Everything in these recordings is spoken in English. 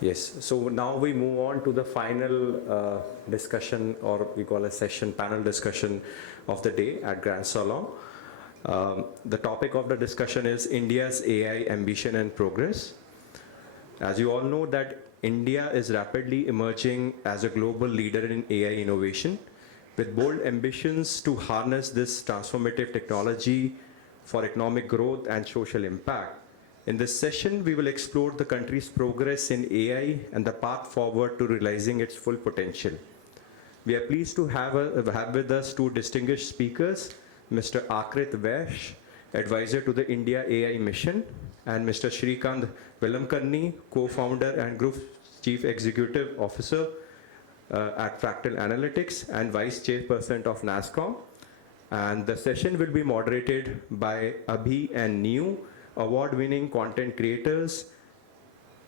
Yes, so now we move on to the final discussion, or we call a session, panel discussion of the day at Grand Salon. The topic of the discussion is India's AI ambition and progress. As you all know that India is rapidly emerging as a global leader in AI innovation, with bold ambitions to harness this transformative technology for economic growth and social impact. In this session, we will explore the country's progress in AI and the path forward to realizing its full potential. We are pleased to have with us two distinguished speakers, Mr. Aakrit Vaish, advisor to the India AI mission, and Mr. Srikanth Velamakannii, co-founder and group chief executive officer at Fractal Analytics and vice chairperson of NASSCOM. And the session will be moderated by Abhi and Neu, award-winning content creators,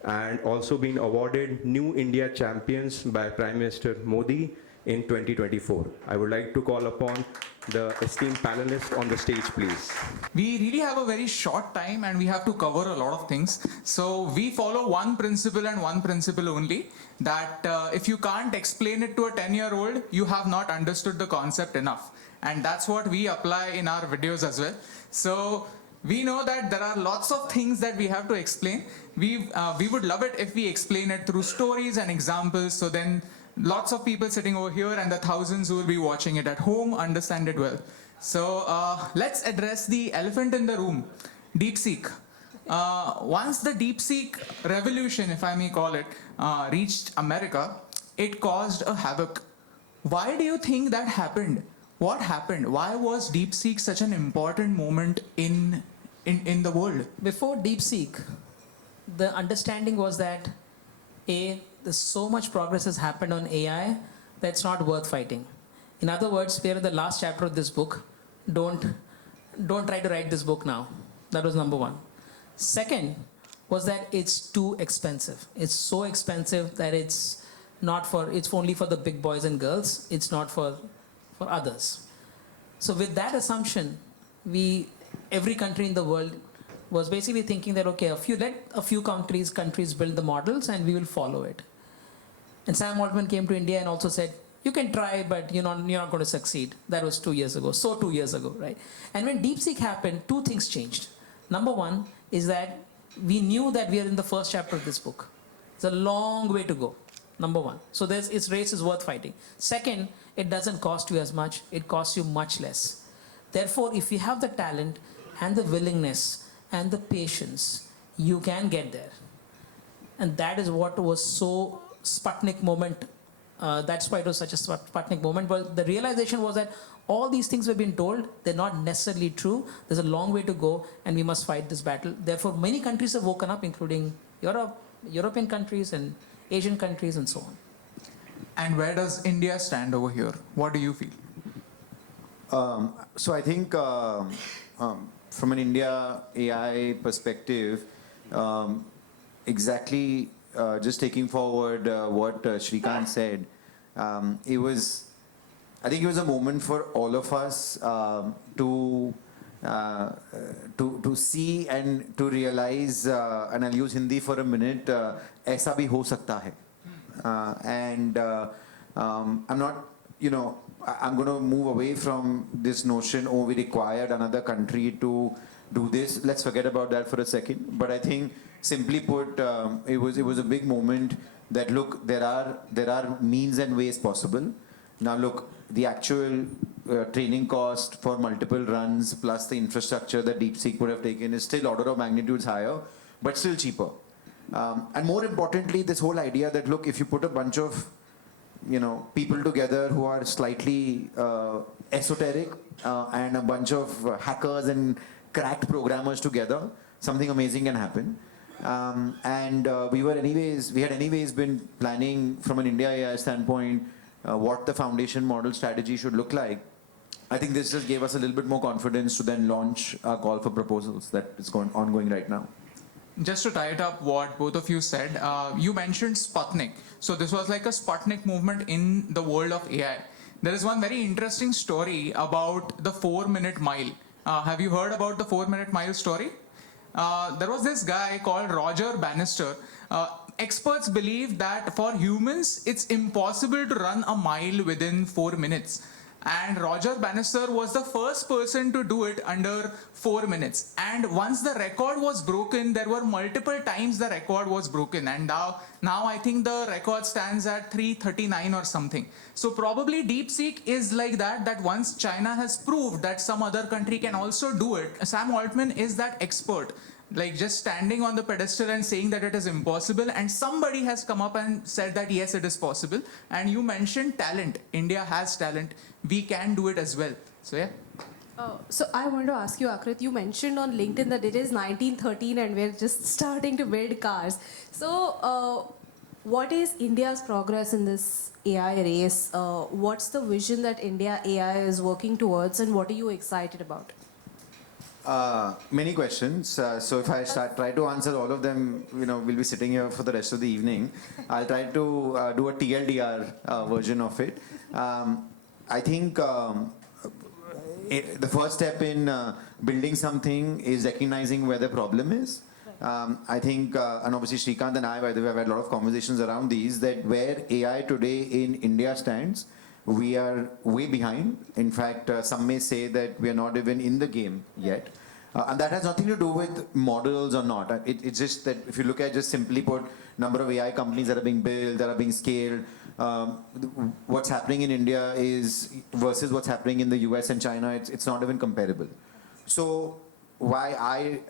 and also been awarded New India Champions by Prime Minister Modi in 2024. I would like to call upon the esteemed panelists on the stage, please. We really have a very short time and we have to cover a lot of things. So we follow one principle and one principle only, that if you can't explain it to a 10-year-old, you have not understood the concept enough. And that's what we apply in our videos as well. So we know that there are lots of things that we have to explain. We would love it if we explain it through stories and examples, so then lots of people sitting over here and the thousands who will be watching it at home understand it well. So let's address the elephant in the room, Deep Seq. Once the Deep Seq Revolution, if I may call it, reached America, it caused a havoc. Why do you think that happened? What happened? Why was Deep Seq such an important moment in the world? Before Deep Seq, the understanding was that there's so much progress has happened on AI that's not worth fighting. In other words, we are in the last chapter of this book. Don't try to write this book now. That was number one. Second was that it's too expensive. It's so expensive that it's only for the big boys and girls. It's not for others. So with that assumption, every country in the world was basically thinking that, okay, let a few countries build the models and we will follow it. And Sam Altman came to India and also said, you can try, but you're not going to succeed. That was 2 years ago. So 2 years ago, right? And when Deep Seq happened, two things changed. Number one is that we knew that we are in the first chapter of this book. It's a long way to go. Number one. So its race is worth fighting. Second, it doesn't cost you as much. It costs you much less. Therefore, if you have the talent and the willingness and the patience, you can get there. And that is what was so Sputnik moment. That's why it was such a Sputnik moment. But the realization was that all these things we've been told, they're not necessarily true. There's a long way to go and we must fight this battle. Therefore, many countries have woken up, including Europe, European countries and Asian countries and so on. And where does India stand over here? What do you feel? So I think from an India AI perspective, exactly just taking forward what Srikanth said, I think it was a moment for all of us to see and to realize, and I'll use Hindi for a minute, ऐसा भी हो सकता है. And I'm not, I'm going to move away from this notion, we required another country to do this. Let's forget about that for a second. But I think, simply put, it was a big moment that, look, there are means and ways possible. Now, look, the actual training cost for multiple runs plus the infrastructure that Deep Seq would have taken is still order of magnitudes higher, but still cheaper. And more importantly, this whole idea that, look, if you put a bunch of people together who are slightly esoteric and a bunch of hackers and cracked programmers together, something amazing can happen. And we had anyways been planning from an India AI standpoint what the foundation model strategy should look like. I think this just gave us a little bit more confidence to then launch our call for proposals that is ongoing right now. Just to tie it up what both of you said, you mentioned Sputnik. So this was like a Sputnik movement in the world of AI. There is one very interesting story about the 4-minute mile. Have you heard about the 4-minute mile story? There was this guy called Roger Bannister. experts believe that for humans, it's impossible to run a mile within 4 minutes. And Roger Bannister was the first person to do it under 4 minutes. And once the record was broken, there were multiple times the record was broken. And now I think the record stands at 339 or something. So probably DeepSeek is like that once China has proved that some other country can also do it, Sam Altman is that expert. Like just standing on the pedestal and saying that it is impossible, and somebody has come up and said that yes, it is possible. And you mentioned talent. India has talent. We can do it as well. So yeah. So I want to ask you, Aakrit, you mentioned on LinkedIn that it is 1913 and we're just starting to build cars. So what is India's progress in this AI race? What's the vision that India AI is working towards, and what are you excited about? Many questions. So if I try to answer all of them, we'll be sitting here for the rest of the evening. I'll try to do a TLDR version of it. I think the first step in building something is recognizing where the problem is. I think, and obviously Srikanth and I, by the way, have had a lot of conversations around these, that where AI today in India stands, we are way behind. In fact, some may say that we are not even in the game yet. And that has nothing to do with models or not. It's just that if you look at, just simply put, number of AI companies that are being built, that are being scaled, what's happening in India is versus what's happening in the US and China, it's not even comparable. So why I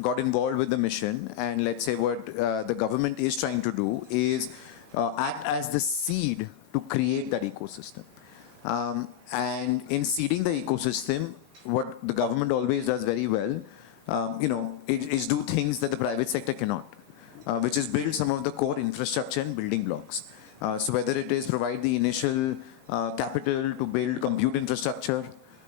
got involved with the mission, and let's say what the government is trying to do is act as the seed to create that ecosystem. And in seeding the ecosystem, what the government always does very well, is do things that the private sector cannot, which is build some of the core infrastructure and building blocks. So whether it is provide the initial capital to build compute infrastructure,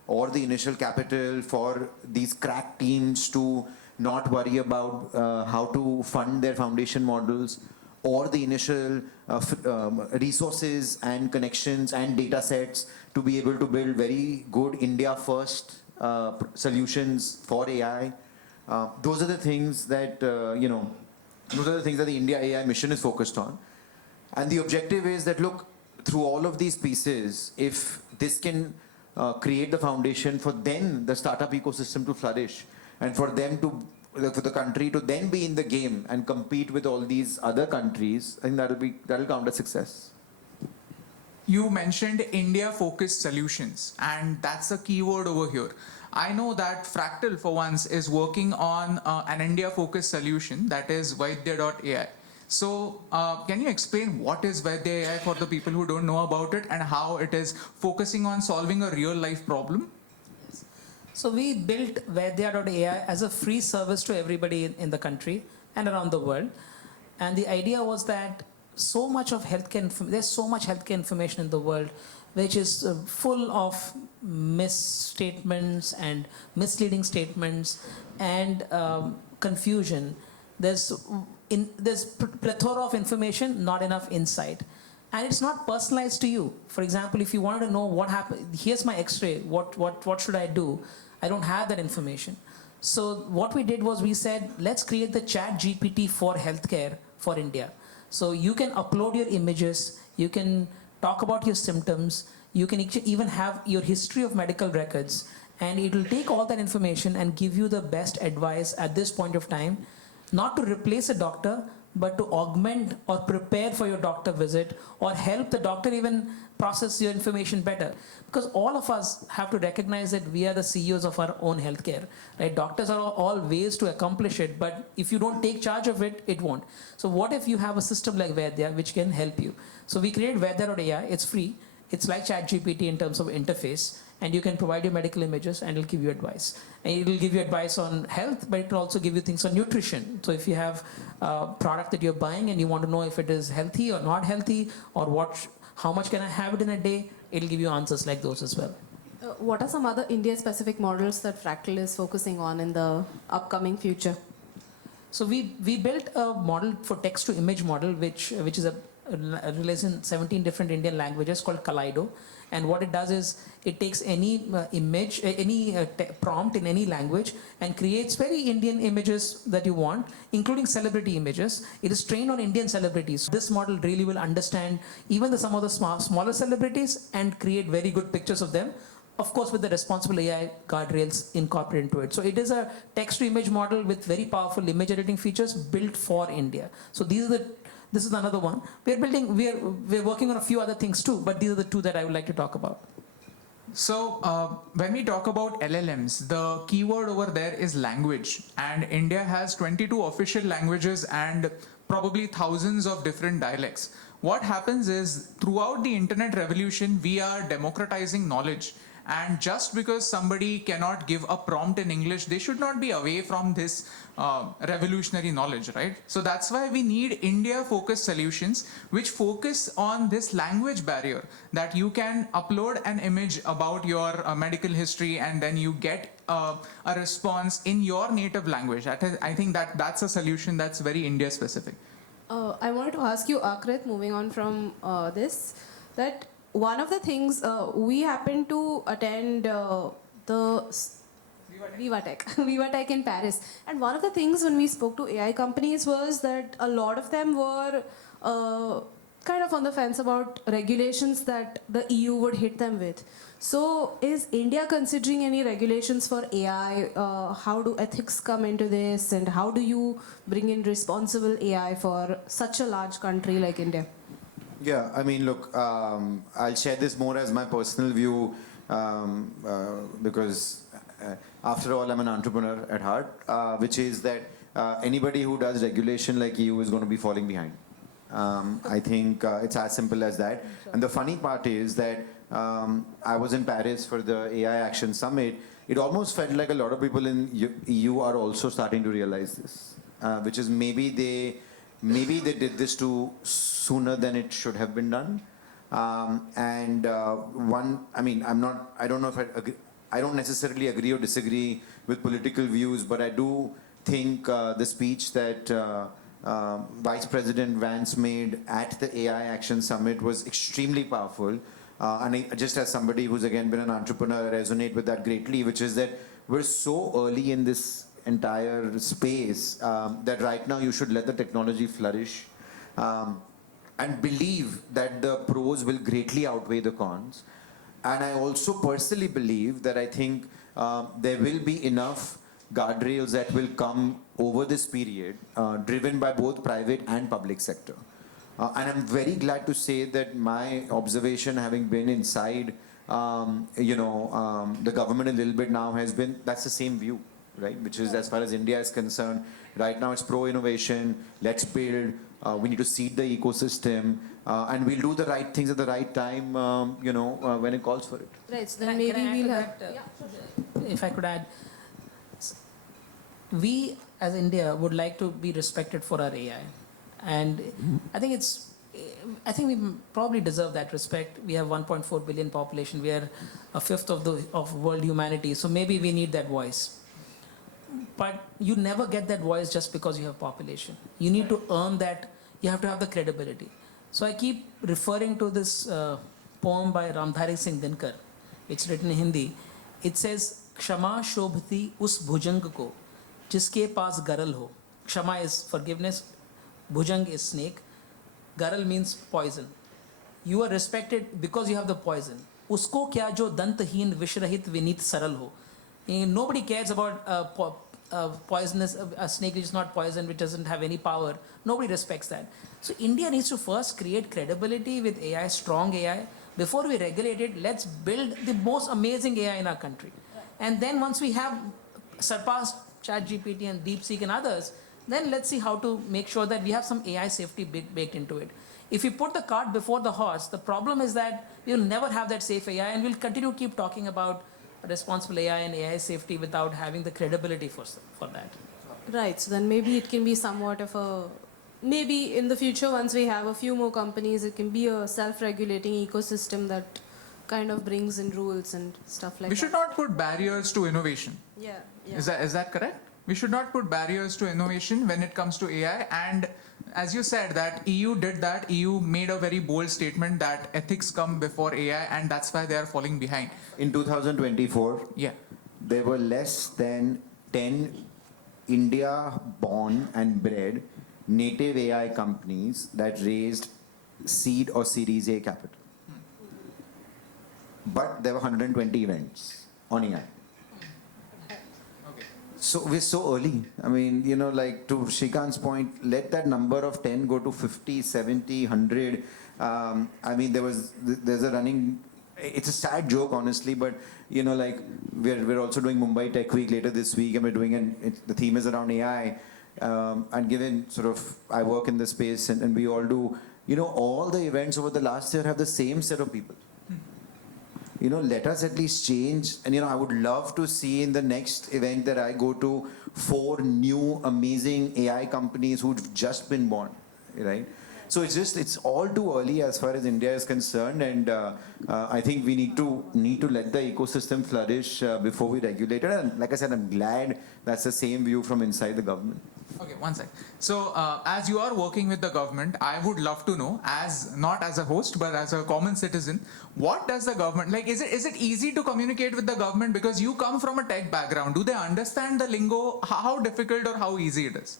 or the initial capital for these crack teams to not worry about how to fund their foundation models, or the initial resources and connections and data sets to be able to build very good India-first solutions for AI. Those are the things that, those are the things that the India AI mission is focused on. And the objective is that, look, through all of these pieces, if this can create the foundation for then the startup ecosystem to flourish, and for them to, for the country to then be in the game and compete with all these other countries, I think that'll count as success. You mentioned India-focused solutions, and that's a keyword over here. I know that Fractal, for once, is working on an India-focused solution, that is Vaidya AI. So can you explain what is Vaidya AI for the people who don't know about it, and how it is focusing on solving a real-life problem? So we built Vaidya AI as a free service to everybody in the country and around the world. And the idea was that there's so much healthcare information in the world which is full of misstatements and misleading statements and confusion. There's plethora of information, not enough insight. And it's not personalized to you. For example, if you wanted to know what happened, here's my x-ray, what should I do? I don't have that information. So what we did was we said, let's create the ChatGPT for healthcare for India. So you can upload your images, you can talk about your symptoms, you can even have your history of medical records, and it will take all that information and give you the best advice at this point of time, not to replace a doctor, but to augment or prepare for your doctor visit, or help the doctor even process your information better. Because all of us have to recognize that we are the CEOs of our own healthcare, right? Doctors are all ways to accomplish it, but if you don't take charge of it, it won't. So what if you have a system like Vaidya which can help you? So we created Vaidya AI, it's free. It's like ChatGPT in terms of interface, and you can provide your medical images and it'll give you advice. And it'll give you advice on health, but it'll also give you things on nutrition. So if you have a product that you're buying and you want to know if it is healthy or not healthy, or how much can I have it in a day, it'll give you answers like those as well. What are some other India-specific models that Fractal is focusing on in the upcoming future? So we built a model for text-to-image model, which is released in 17 different Indian languages, called Kaleido. And what it does is it takes any image, any prompt in any language and creates very Indian images that you want, including celebrity images. It is trained on Indian celebrities. This model really will understand even some of the smaller celebrities and create very good pictures of them. Of course, with the responsible AI guardrails incorporated into it. So it is a text-to-image model with very powerful image editing features built for India. So this is another one. We're working on a few other things too, but these are the two that I would like to talk about. So when we talk about LLMs, the keyword over there is language, and India has 22 official languages and probably thousands of different dialects. What happens is throughout the internet revolution, we are democratizing knowledge. And just because somebody cannot give a prompt in English, they should not be away from this revolutionary knowledge, right? So that's why we need India-focused solutions which focus on this language barrier, that you can upload an image about your medical history and then you get a response in your native language. I think that's a solution that's very India-specific. I wanted to ask you, Aakrit, moving on from this, that one of the things we happened to attend the Viva Tech in Paris, and one of the things when we spoke to AI companies was that a lot of them were kind of on the fence about regulations that the EU would hit them with. So is India considering any regulations for AI? How do ethics come into this, and how do you bring in responsible AI for such a large country like India? Yeah, I mean, look, I'll share this more as my personal view because after all, I'm an entrepreneur at heart, which is that anybody who does regulation like you is going to be falling behind. I think it's as simple as that. And the funny part is that I was in Paris for the AI Action Summit. It almost felt like a lot of people in EU are also starting to realize this, which is maybe they did this too sooner than it should have been done. I don't know if I agree. I don't necessarily agree or disagree with political views, but I do think the speech that Vice President Vance made at the AI Action Summit was extremely powerful. Just as somebody who's again been an entrepreneur, I resonate with that greatly, which is that we're so early in this entire space that right now you should let the technology flourish and believe that the pros will greatly outweigh the cons. And I also personally believe that I think there will be enough guardrails that will come over this period driven by both private and public sector. And I'm very glad to say that my observation, having been inside the government a little bit now, has been that's the same view, right? Which is, as far as India is concerned, right now it's pro-innovation, let's build, we need to seed the ecosystem, and we'll do the right things at the right time, when it calls for it. Right, so then maybe we'll have... If I could add, we as India would like to be respected for our AI. And I think we probably deserve that respect. We have 1.4 billion population. We are a fifth of world humanity. So maybe we need that voice. But you never get that voice just because you have population. You need to earn that. You have to have the credibility. So I keep referring to this poem by Ramdhari Singh Dinkar. It's written in Hindi. It says, Kshama shobhati us bhujang ko, jiske paas garal ho. Kshama is forgiveness. Bhujang is snake. Garal means poison. You are respected because you have the poison. Usko kya jo dantaheen vishrahit vinit saral ho. Nobody cares about poisonous, a snake which is not poison, which doesn't have any power. Nobody respects that. So India needs to first create credibility with AI, strong AI. Before we regulate it, let's build the most amazing AI in our country. And then once we have surpassed ChatGPT and Deep Seq and others, then let's see how to make sure that we have some AI safety baked into it. If we put the cart before the horse, the problem is that we'll never have that safe AI, and we'll continue to keep talking about responsible AI and AI safety without having the credibility for that. Right, so then maybe it can be somewhat of a... Maybe in the future, once we have a few more companies, it can be a self-regulating ecosystem that kind of brings in rules and stuff like that. We should not put barriers to innovation. Yeah. Is that correct? We should not put barriers to innovation when it comes to AI, and As you said that EU did that, EU made a very bold statement that ethics come before AI, and that's why they are falling behind. In 2024, Yeah. there were less than 10 India-born and bred native AI companies that raised seed or Series A capital. But there were 120 events on AI. So we're so early. I mean, you know, like to Srikanth's point, let that number of 10 go to 50, 70, 100. I mean, there's a running, it's a sad joke, honestly, but, you know, like we're also doing Mumbai Tech Week later this week, and we're doing, the theme is around AI. And given sort of, I work in this space and we all do, you know, all the events over the last year have the same set of people. You know, let us at least change. And, you know, I would love to see in the next event that I go to 4 new amazing AI companies who've just been born, right? So it's all too early as far as India is concerned. And I think we need to let the ecosystem flourish before we regulate it. And like I said, I'm glad that's the same view from inside the government. Okay, one sec. So, as you are working with the government, I would love to know, as not as a host, but as a common citizen, what does the government, like, is it easy to communicate with the government? Because you come from a tech background. Do they understand the lingo? How difficult or how easy it is?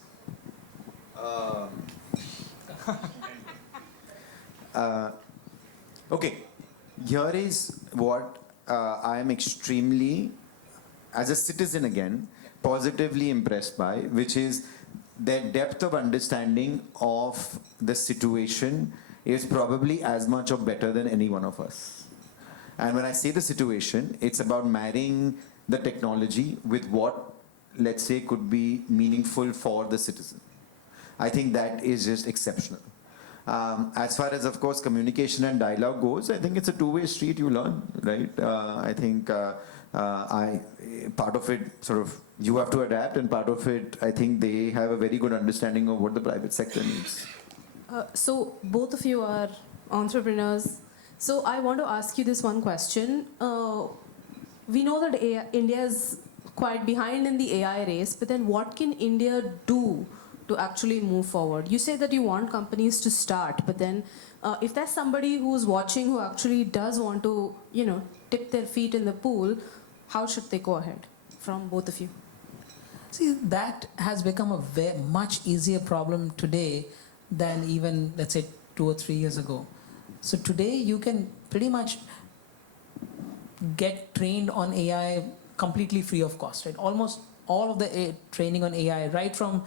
Okay, here is what I am extremely, as a citizen again, positively impressed by, which is their depth of understanding of the situation is probably as much or better than any one of us. And when I say the situation, it's about marrying the technology with what, let's say, could be meaningful for the citizen. I think that is just exceptional. As far as, of course, communication and dialogue goes, I think it's a two-way street. You learn, right? I think part of it sort of you have to adapt, and part of it, I think they have a very good understanding of what the private sector needs. So both of you are entrepreneurs. So I want to ask you this one question. We know that India is quite behind in the AI race, but then what can India do to actually move forward? You say that you want companies to start, but then if there's somebody who's watching who actually does want to, you know, dip their feet in the pool, how should they go ahead? From both of you. See, that has become a much easier problem today than even, let's say, 2 or 3 years ago. So today you can pretty much get trained on AI completely free of cost, right? Almost all of the training on AI, right from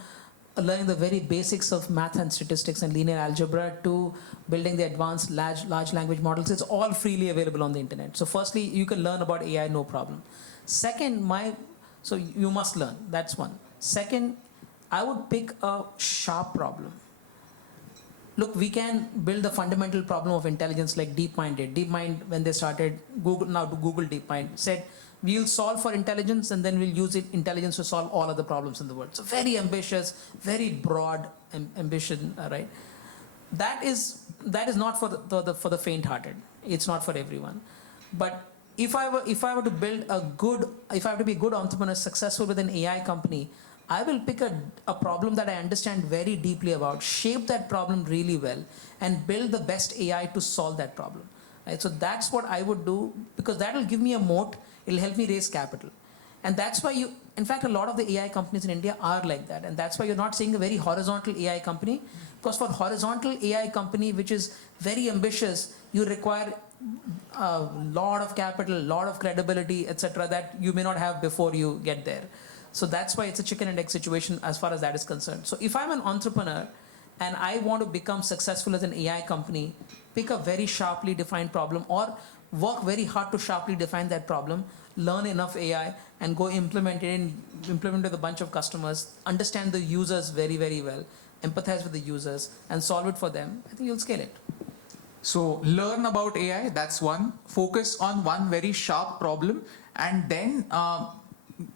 learning the very basics of math and statistics and linear algebra to building the advanced large language models, it's all freely available on the internet. So firstly, you can learn about AI, no problem. Second, so you must learn, that's one. Second, I would pick a sharp problem. Look, we can build the fundamental problem of intelligence like DeepMind did. DeepMind, when they started, Google DeepMind, said, we'll solve for intelligence and then we'll use intelligence to solve all other problems in the world. So very ambitious, very broad ambition, right? That is not for the faint-hearted. It's not for everyone. But if I were to build if I were to be a good entrepreneur, successful with an AI company, I will pick a problem that I understand very deeply about, shape that problem really well, and build the best AI to solve that problem. Right? So that's what I would do, because that will give me a moat. It'll help me raise capital. And that's why in fact, a lot of the AI companies in India are like that. And that's why you're not seeing a very horizontal AI company. Because for horizontal AI company, which is very ambitious, you require a lot of capital, a lot of credibility, etc., that you may not have before you get there. So that's why it's a chicken and egg situation as far as that is concerned. So if I'm an entrepreneur and I want to become successful as an AI company, pick a very sharply defined problem or work very hard to sharply define that problem, learn enough AI and go implement it with a bunch of customers, understand the users very, very well, empathize with the users and solve it for them, I think you'll scale it. So learn about AI, that's one. Focus on one very sharp problem and then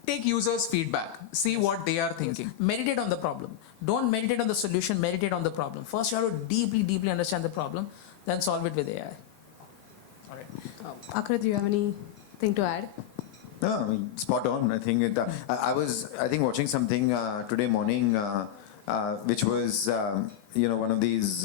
take users' feedback. See what they are thinking. Yes. Meditate on the problem. Don't meditate on the solution, meditate on the problem. First, you have to deeply, deeply understand the problem, then solve it with AI. All right. Aakrit, do you have anything to add? No, I mean, spot on. I think I was watching something today morning, which was one of these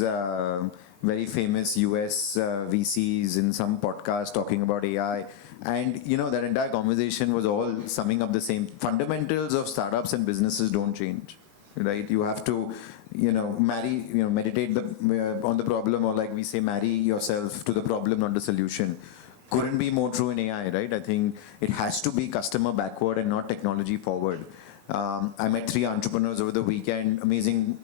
very famous US VCs in some podcast talking about AI. And, that entire conversation was all summing up the same. Fundamentals of startups and businesses don't change, right? You have to, meditate on the problem, or like we say, marry yourself to the problem, not the solution. Couldn't be more true in AI, right? I think it has to be customer backward and not technology forward. I met 3 entrepreneurs over the weekend, amazing,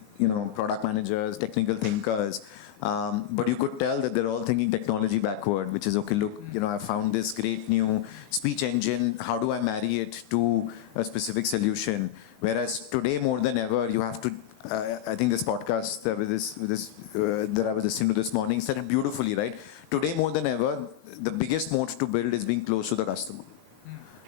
product managers, technical thinkers. But you could tell that they're all thinking technology backward, which is, okay, look, I found this great new speech engine. How do I marry it to a specific solution? Whereas today, more than ever, you have to, I think this podcast that I was listening to this morning said it beautifully, right? Today, more than ever, the biggest moat to build is being close to the customer.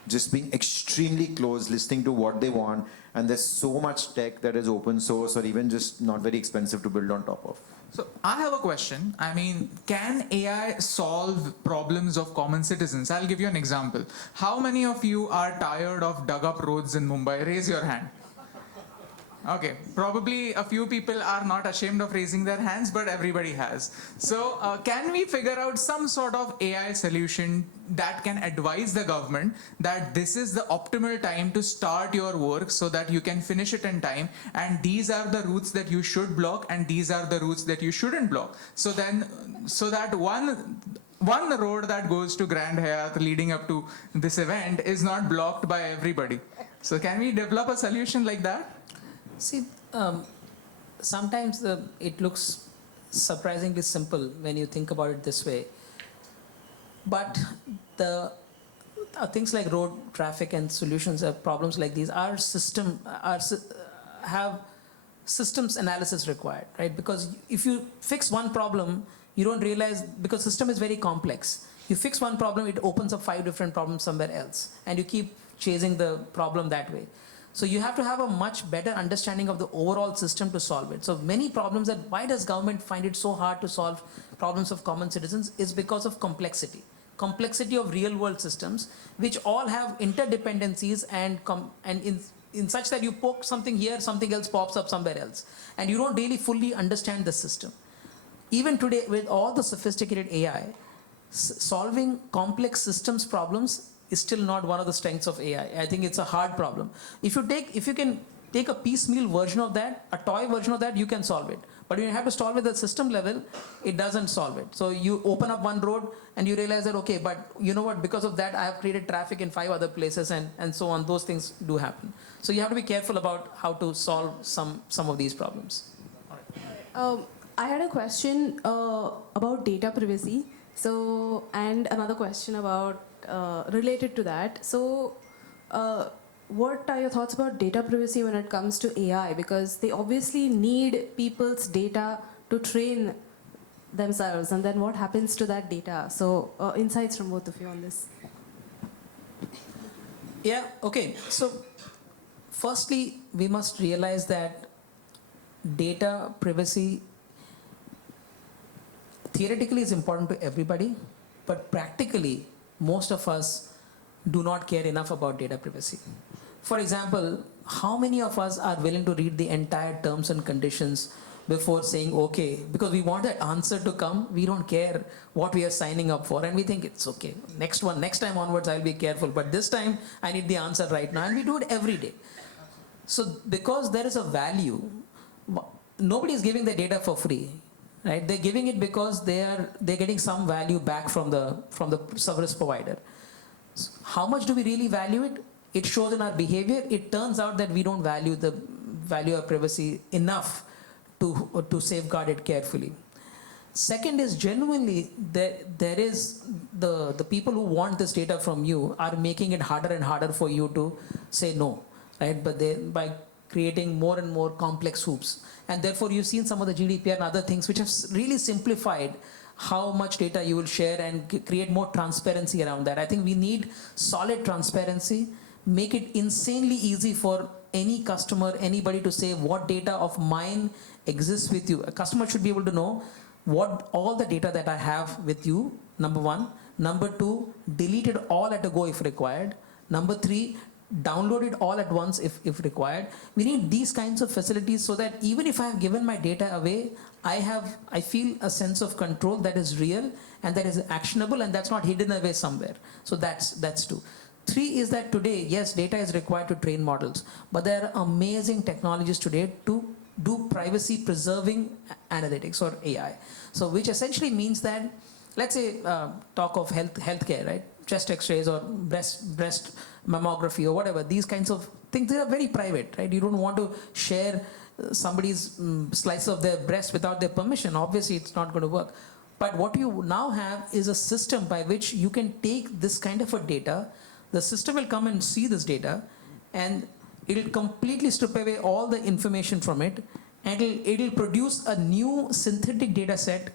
Just being extremely close, listening to what they want. And there's so much tech that is open source or even just not very expensive to build on top of. So I have a question. I mean, can AI solve problems of common citizens? I'll give you an example. How many of you are tired of dug up roads in Mumbai? Raise your hand. Okay, probably a few people are not ashamed of raising their hands, but everybody has. So can we figure out some sort of AI solution that can advise the government that this is the optimal time to start your work so that you can finish it in time, and these are the routes that you should block and these are the routes that you shouldn't block? So that one road that goes to Grand Hyatt leading up to this event is not blocked by everybody. So can we develop a solution like that? See, sometimes it looks surprisingly simple when you think about it this way. But the things like road traffic and solutions of problems like these have systems analysis required, right? Because if you fix one problem, you don't realize, because system is very complex. You fix one problem, it opens up 5 different problems somewhere else, and you keep chasing the problem that way. So you have to have a much better understanding of the overall system to solve it. So many problems that, why does government find it so hard to solve problems of common citizens, is because of complexity. Complexity of real world systems, which all have interdependencies and in such that you poke something here, something else pops up somewhere else. And you don't really fully understand the system. Even today, with all the sophisticated AI, solving complex systems problems is still not one of the strengths of AI. I think it's a hard problem. If you can take a piecemeal version of that, a toy version of that, you can solve it. But when you have to solve it at the system level, it doesn't solve it. So you open up one road and you realize that, okay, but you know what, because of that, I have created traffic in 5 other places and so on. Those things do happen. So you have to be careful about how to solve some of these problems. I had a question about data privacy. So, and another question about related to that. So, what are your thoughts about data privacy when it comes to AI? Because they obviously need people's data to train themselves, and then what happens to that data? So, insights from both of you on this. Yeah, okay. So, firstly, we must realize that data privacy theoretically is important to everybody, but practically, most of us do not care enough about data privacy. For example, how many of us are willing to read the entire terms and conditions before saying okay? Because we want that answer to come. We don't care what we are signing up for, and we think it's okay. Next time onwards, I'll be careful. But this time, I need the answer right now, and we do it every day. So because there is a value, nobody is giving the data for free. Right? They're giving it because they're getting some value back from the service provider. So how much do we really value it? It shows in our behavior. It turns out that we don't value the value of privacy enough to safeguard it carefully. Second is, genuinely there is the people who want this data from you are making it harder and harder for you to say no, right? But by creating more and more complex hoops. And therefore, you've seen some of the GDPR and other things which have really simplified how much data you will share and create more transparency around that. I think we need solid transparency, make it insanely easy for any customer, anybody to say what data of mine exists with you. A customer should be able to know what all the data that I have with you, number one. Number two, delete it all at a go if required. Number three, download it all at once if required. We need these kinds of facilities so that even if I have given my data away, I feel a sense of control that is real and that is actionable and that's not hidden away somewhere. So that's two. Three is that today, yes, data is required to train models, but there are amazing technologies today to do privacy preserving analytics or AI. So which essentially means that, let's say, talk of healthcare, right? Chest x-rays or breast mammography or whatever, these kinds of things, they are very private, right? You don't want to share somebody's slice of their breast without their permission. Obviously, it's not going to work. But what you now have is a system by which you can take this kind of a data, the system will come and see this data, and it'll completely strip away all the information from it, and it'll produce a new synthetic data set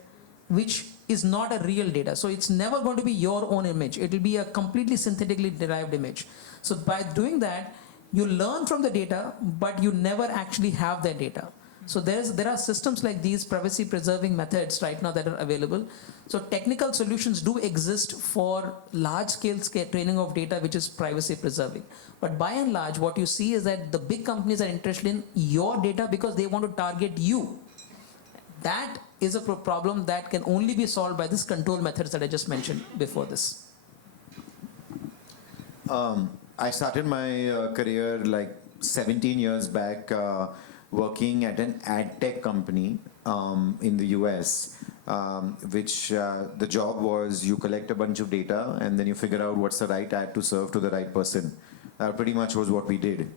which is not a real data. So it's never going to be your own image. It'll be a completely synthetically derived image. So by doing that, you learn from the data, but you never actually have that data. So there are systems like these privacy preserving methods right now that are available. So technical solutions do exist for large scale training of data which is privacy preserving. But by and large, what you see is that the big companies are interested in your data because they want to target you. That is a problem that can only be solved by this control methods that I just mentioned before this. I started my career like 17 years back working at an ad tech company in the US, which the job was you collect a bunch of data and then you figure out what's the right ad to serve to the right person. Pretty much was what we did.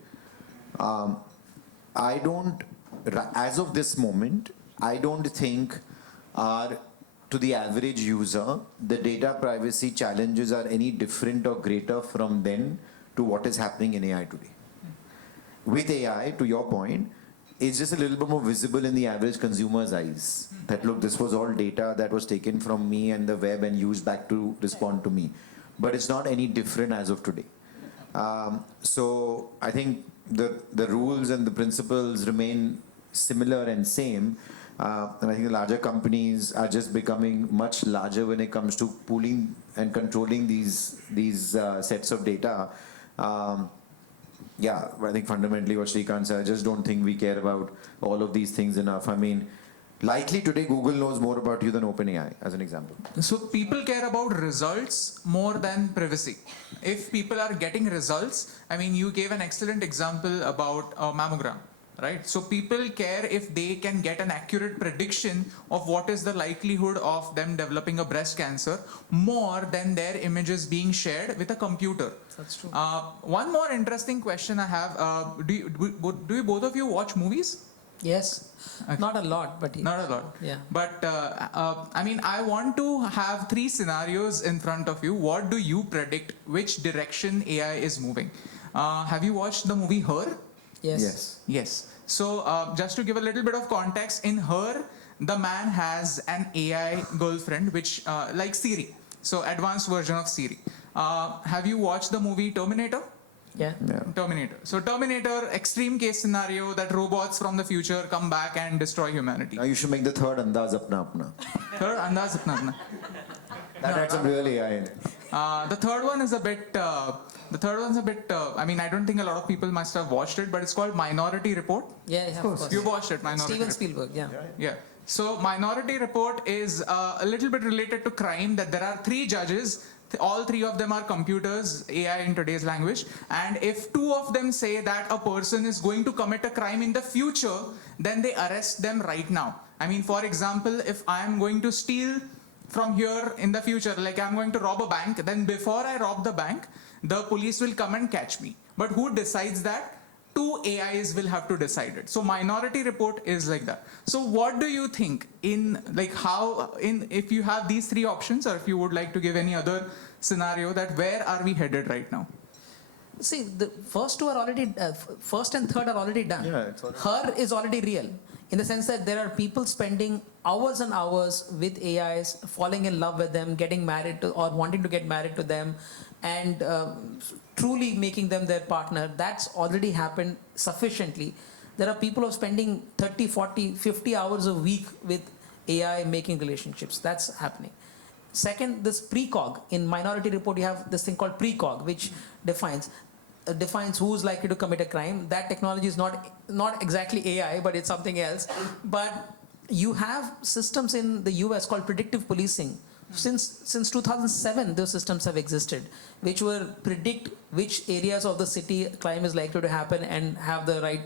I don't, as of this moment, I don't think to the average user, the data privacy challenges are any different or greater from then to what is happening in AI today. With AI, to your point, it's just a little bit more visible in the average consumer's eyes. That look, this was all data that was taken from me and the web and used back to respond to me. But it's not any different as of today. So I think the rules and the principles remain similar and same. And I think the larger companies are just becoming much larger when it comes to pooling and controlling these sets of data. Yeah, I think fundamentally what Srikanth said, I just don't think we care about all of these things enough. I mean, likely today Google knows more about you than OpenAI, as an example. So people care about results more than privacy. If people are getting results, I mean, you gave an excellent example about a mammogram, right? So people care if they can get an accurate prediction of what is the likelihood of them developing a breast cancer more than their images being shared with a computer. That's true. One more interesting question I have, do you both of you watch movies? Yes, Okay. not a lot, but Not a lot. yeah. But I mean, I want to have 3 scenarios in front of you. What do you predict which direction AI is moving? Have you watched the movie Her? Yes. Yes. So just to give a little bit of context, in Her, the man has an AI girlfriend, which like Siri. So advanced version of Siri. Have you watched the movie Terminator? Yeah. Terminator. So Terminator, extreme case scenario that robots from the future come back and destroy humanity. Now you should make the third Andaz Apna Apna. Third, Andaz Apna Apna. That had some real AI in it. The third one is a bit. The third one's a bit. I mean, I don't think a lot of people must have watched it, but it's called Minority Report. Yeah, of course. You watched it, Minority Steven Report. Spielberg, yeah. Yeah. So Minority Report is a little bit related to crime. That there are 3 judges. All 3 of them are computers, AI in today's language. And if 2 of them say that a person is going to commit a crime in the future, then they arrest them right now. I mean, for example, if I am going to steal from here in the future, like I'm going to rob a bank, then before I rob the bank, the police will come and catch me. But who decides that? 2 AIs will have to decide it. So Minority Report is like that. So what do you think in like how in if you have these 3 options, or if you would like to give any other scenario, that where are we headed right now? See, the first 2 are already, first and third are already done. Yeah, it's already Her is already real, in the sense that there are people spending hours and hours with AIs, falling in love with them, getting married to, or wanting to get married to them, and truly making them their partner. That's already happened sufficiently. There are people who are spending 30, 40, 50 hours a week with AI making relationships. That's happening. Second, this precog. In Minority Report, you have this thing called precog, which defines defines who's likely to commit a crime. That technology is not exactly AI, but it's something else. But you have systems in the US called predictive policing. Since 2007, those systems have existed, which will predict which areas of the city crime is likely to happen and have the right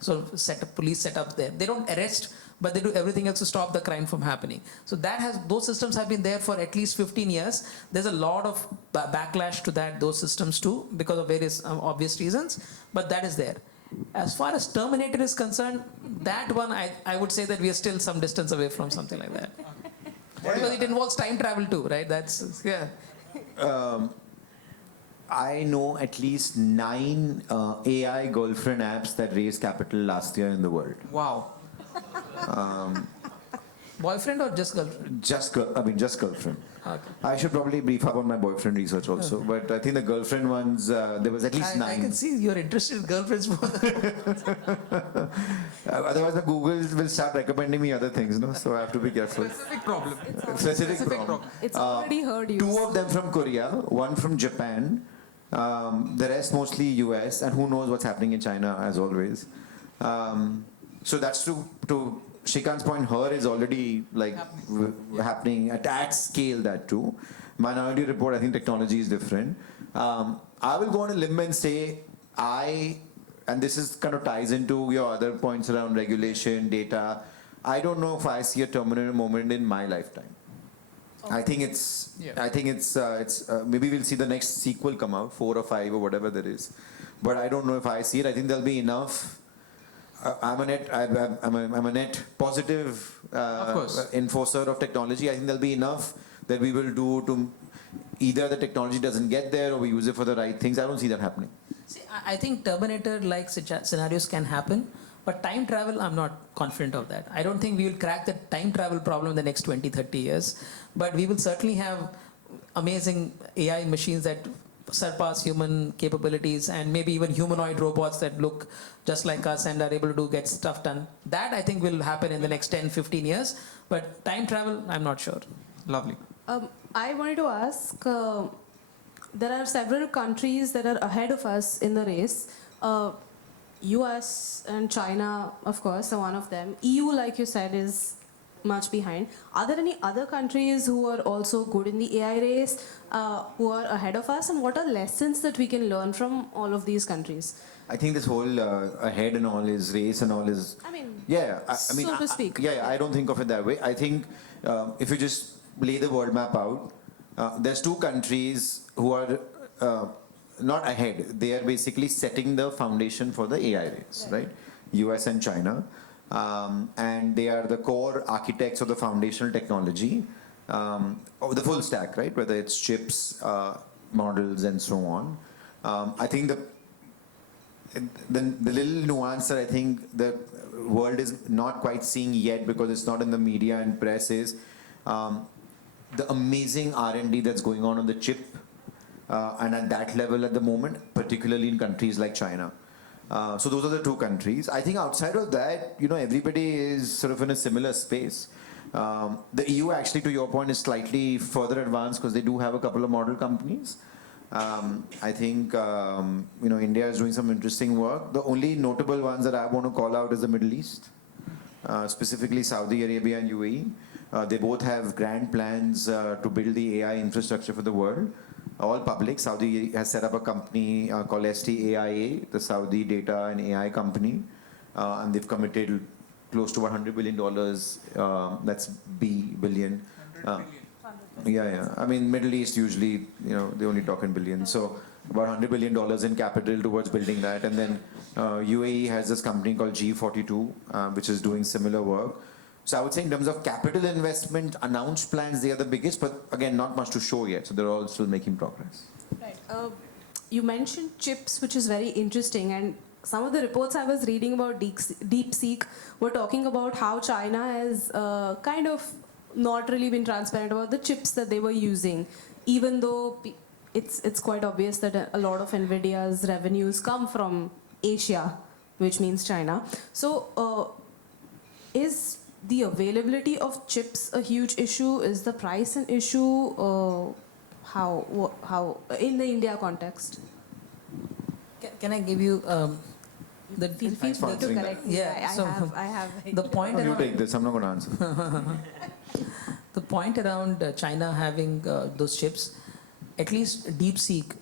sort of police set up there. They don't arrest, but they do everything else to stop the crime from happening. So those systems have been there for at least 15 years. There's a lot of backlash to those systems too, because of various obvious reasons, but that is there. As far as Terminator is concerned, that one I would say that we are still some distance away from something like that. Because it involves time travel too, right? That's, yeah. I know at least 9 AI girlfriend apps that raised capital last year in the world. Wow. Boyfriend or just girlfriend? Just girlfriend. Okay. I should probably brief up on my boyfriend research also, but I think the girlfriend ones, there was at least 9. I can see you're interested in girlfriends more. Otherwise, the Google will start recommending me other things, no? So I have to be careful. Specific problem. Specific problem. It's already heard you. 2 of them from Korea, 1 from Japan, the rest mostly US, and who knows what's happening in China as always. So that's to Srikanth's point, her is already like happening at scale, that too. Minority Report, I think technology is different. I will go on a limb and say and this is kind of ties into your other points around regulation, data. I don't know if I see a terminal moment in my lifetime. Okay. I think it's maybe we'll see the next sequel come out, 4 or 5 or whatever there is. But I don't know if I see it. I think there'll be enough. I'm a net positive enforcer of technology. I think there'll be enough that we will do to either the technology doesn't get there or we use it for the right things. I don't see that happening. See, I think Terminator-like scenarios can happen, but time travel, I'm not confident of that. I don't think we will crack the time travel problem in the next 20, 30 years, but we will certainly have amazing AI machines that surpass human capabilities, and maybe even humanoid robots that look just like us and are able to get stuff done. That I think will happen in the next 10, 15 years, but time travel, I'm not sure. Lovely. I wanted to ask, there are several countries that are ahead of us in the race. US and China, of course, are one of them. EU, like you said, is much behind. Are there any other countries who are also good in the AI race, who are ahead of us? And what are lessons that we can learn from all of these countries? I think this whole ahead and all is race and all is... I mean, I mean, so to speak. I don't think of it that way. I think if you just lay the world map out, there's 2 countries who are not ahead. They are basically setting the foundation for the AI race, right? US and China. And they are the core architects of the foundational technology, of the full stack, right? Whether it's chips, models, and so on. I think the little nuance that I think the world is not quite seeing yet because it's not in the media and press is the amazing R&D that's going on the chip and at that level at the moment, particularly in countries like China. So those are the 2 countries. I think outside of that, everybody is sort of in a similar space. The EU, actually, to your point, is slightly further advanced because they do have a couple of model companies. I think, India is doing some interesting work. The only notable ones that I want to call out is the Middle East, specifically Saudi Arabia and UAE. They both have grand plans to build the AI infrastructure for the world. All public. Saudi has set up a company called STAIA, the Saudi Data and AI company, and they've committed close to $100 billion. That's billion. I mean, Middle East usually, they only talk in billions. So about $100 billion in capital towards building that. And then UAE has this company called G42, which is doing similar work. So I would say in terms of capital investment, announced plans, they are the biggest, but again, not much to show yet. So they're all still making progress. Right. You mentioned chips, which is very interesting. And some of the reports I was reading about Deep Seq were talking about how China has kind of not really been transparent about the chips that they were using, even though it's quite obvious that a lot of NVIDIA's revenues come from Asia, which means China. So is the availability of chips a huge issue? Is the price an issue? How in the India context? Can I give you the Feel Thanks for free to answering that. correct me. Yeah, so I have. the point You around, take this, I'm not going to answer. the point around China having those chips, at least Deep Seq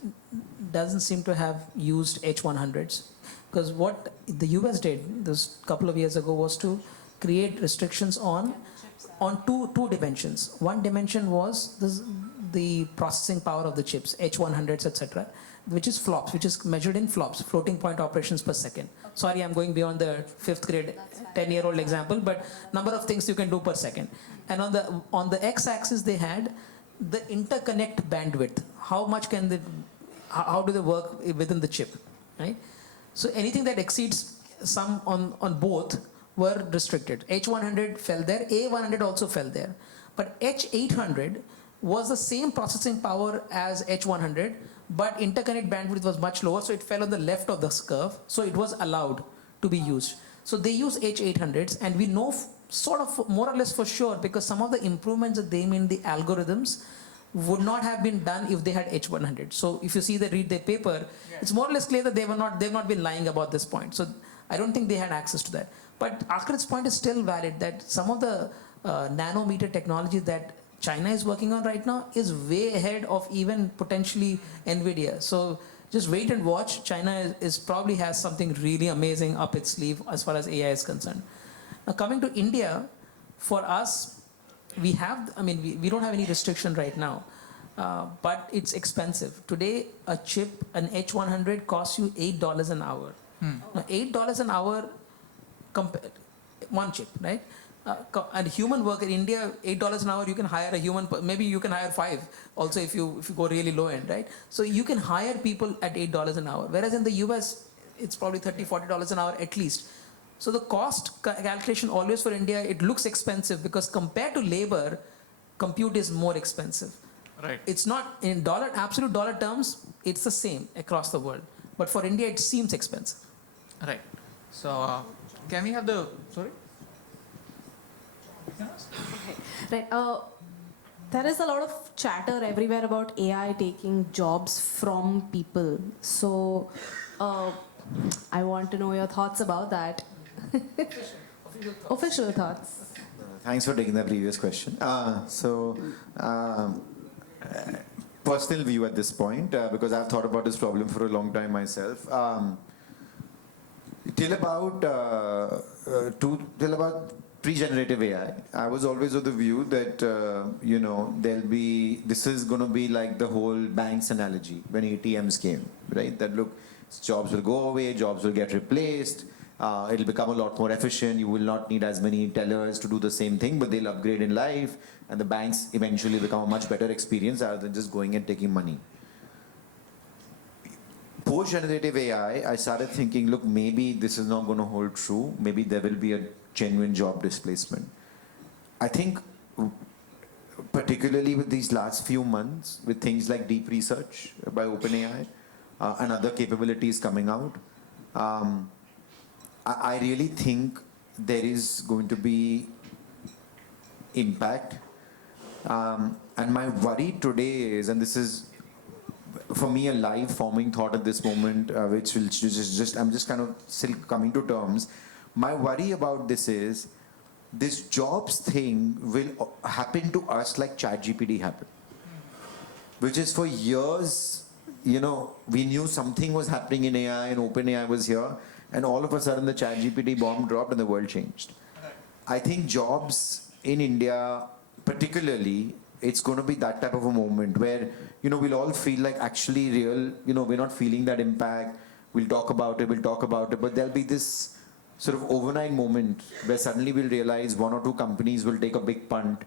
doesn't seem to have used H100s, because what the US did this couple of years ago was to create restrictions on two dimensions. One dimension was the processing power of the chips, H100s, etc., which is flops, which is measured in flops, floating point operations per second. Sorry, I'm going beyond the 5th grade 10-year-old example, but number of things you can do per second. And on the x-axis they had the interconnect bandwidth. How much can they, how do they work within the chip, right? So anything that exceeds some on both were restricted. H100 fell there, A100 also fell there. But H800 was the same processing power as H100, but interconnect bandwidth was much lower, so it fell on the left of this curve, so it was allowed to be used. So they use H800s, and we know sort of more or less for sure, because some of the improvements that they made in the algorithms would not have been done if they had H100. So if you see they read their paper, it's more or less clear that they've not been lying about this point. So I don't think they had access to that. But Aakrit's point is still valid, that some of the nanometer technology that China is working on right now is way ahead of even potentially NVIDIA. So just wait and watch. China probably has something really amazing up its sleeve as far as AI is concerned. Now coming to India, for us, we don't have any restriction right now, but it's expensive. Today, a chip, an H100 costs you $8 an hour. Now $8 an hour, one chip, right? And human work in India, $8 an hour, you can hire a human, maybe you can hire 5 also if you go really low end, right? So you can hire people at $8 an hour, whereas in the US, it's probably $30, $40 an hour at least. So the cost calculation always for India, it looks expensive because compared to labor, compute is more expensive. Right. It's not in absolute dollar terms, it's the same across the world. But for India, it seems expensive. Right. So can we have the, sorry? Right. There is a lot of chatter everywhere about AI taking jobs from people. So I want to know your thoughts about that. Official thoughts. Thanks for taking the previous question. Personal view at this point, because I've thought about this problem for a long time myself. Till about pre-generative AI, I was always of the view that this is going to be like the whole banks analogy when ATMs came, right? That look, jobs will go away, jobs will get replaced. It'll become a lot more efficient. You will not need as many tellers to do the same thing, but they'll upgrade in life, and the banks eventually become a much better experience rather than just going and taking money. Post-generative AI, I started thinking, look, maybe this is not going to hold true. Maybe there will be a genuine job displacement. I think, particularly with these last few months, with things like deep research by OpenAI and other capabilities coming out, I really think there is going to be impact. And my worry today is, and this is for me a live forming thought at this moment, which will just I'm just kind of still coming to terms. My worry about this is this jobs thing will happen to us like ChatGPT happened, which is for years, we knew something was happening in AI and OpenAI was here, and all of a sudden the ChatGPT bomb dropped and the world changed. I think jobs in India, particularly, it's going to be that type of a moment where, we'll all feel like actually real, we're not feeling that impact. We'll talk about it, but there'll be this sort of overnight moment where suddenly we'll realize 1 or 2 companies will take a big punt,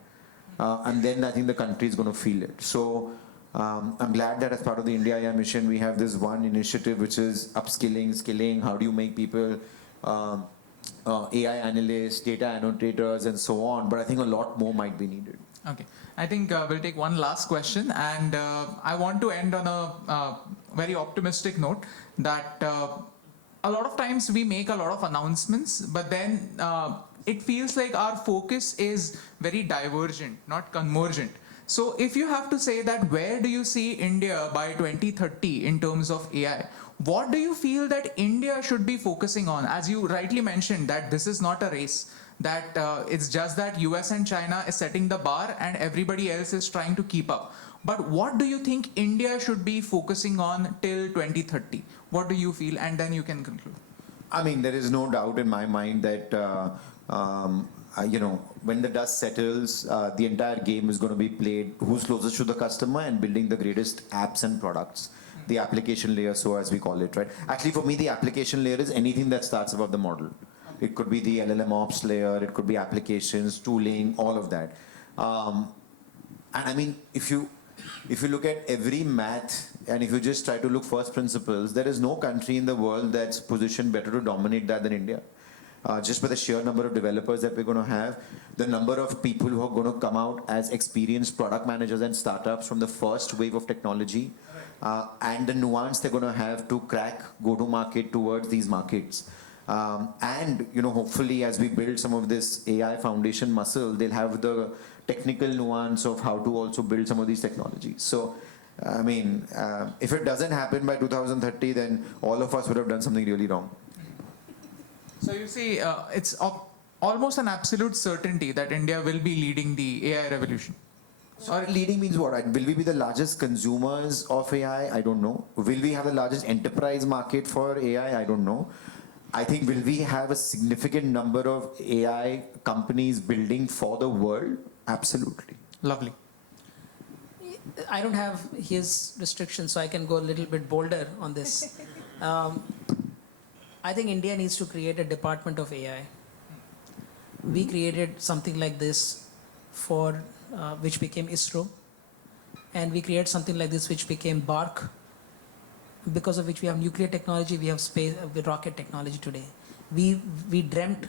and then I think the country is going to feel it. So I'm glad that as part of the India AI mission, we have this one initiative which is upskilling, skilling. How do you make people AI analysts, data annotators, and so on? But I think a lot more might be needed. Okay. I think we'll take one last question, and I want to end on a very optimistic note that a lot of times we make a lot of announcements, but then it feels like our focus is very divergent, not convergent. So if you have to say that, where do you see India by 2030 in terms of AI? what do you feel that India should be focusing on? As you rightly mentioned, that this is not a race, that it's just that US and China is setting the bar and everybody else is trying to keep up. But what do you think India should be focusing on till 2030? What do you feel? And then you can conclude. I mean, there is no doubt in my mind that, when the dust settles, the entire game is going to be played who's closest to the customer and building the greatest apps and products. The application layer, so as we call it, right? Actually, for me, the application layer is anything that starts above the model. It could be the LLM ops layer, it could be applications, tooling, all of that. And I mean, if you look at every math and if you just try to look first principles, there is no country in the world that's positioned better to dominate that than India. Just by the sheer number of developers that we're going to have, the number of people who are going to come out as experienced product managers and startups from the first wave of technology, and the nuance they're going to have to crack go-to-market towards these markets. And hopefully as we build some of this AI foundation muscle, they'll have the technical nuance of how to also build some of these technologies. So, I mean, if it doesn't happen by 2030, then all of us would have done something really wrong. So you see, it's almost an absolute certainty that India will be leading the AI revolution. So leading means what? Will we be the largest consumers of AI? I don't know. Will we have the largest enterprise market for AI? I don't know. I think will we have a significant number of AI companies building for the world? Absolutely. Lovely. I don't have his restrictions, so I can go a little bit bolder on this. I think India needs to create a department of AI. We created something like this for which became ISRO, and we created something like this which became BARC, because of which we have nuclear technology, we have space, rocket technology today. We dreamt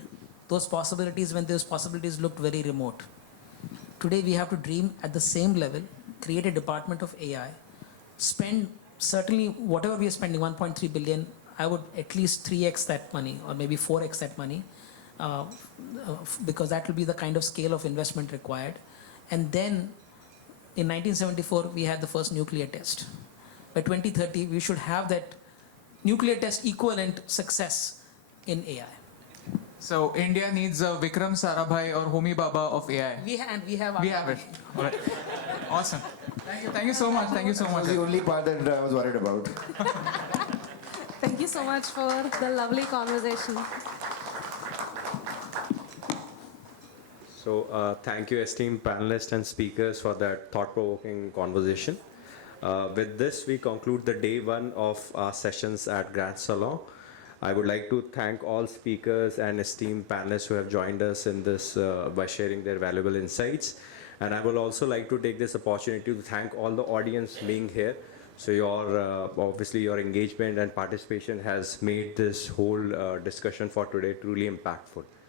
those possibilities when those possibilities looked very remote. Today we have to dream at the same level, create a department of AI, spend certainly whatever we are spending, 1.3 billion, I would at least 3x that money or maybe 4x that money, because that will be the kind of scale of investment required. And then in 1974, we had the first nuclear test. By 2030, we should have that nuclear test equivalent success in AI. So India needs a Vikram Sarabhai or Homi Baba of AI. We have it. All right. Awesome. Thank you. Thank you so much. Thank you so much. That's the only part that I was worried about. Thank you so much for the lovely conversation. So thank you, esteemed panelists and speakers, for that thought-provoking conversation. With this, we conclude the day one of our sessions at Grand Salon. I would like to thank all speakers and esteemed panelists who have joined us in this by sharing their valuable insights. And I will also like to take this opportunity to thank all the audience being here. So obviously your engagement and participation has made this whole discussion for today truly impactful.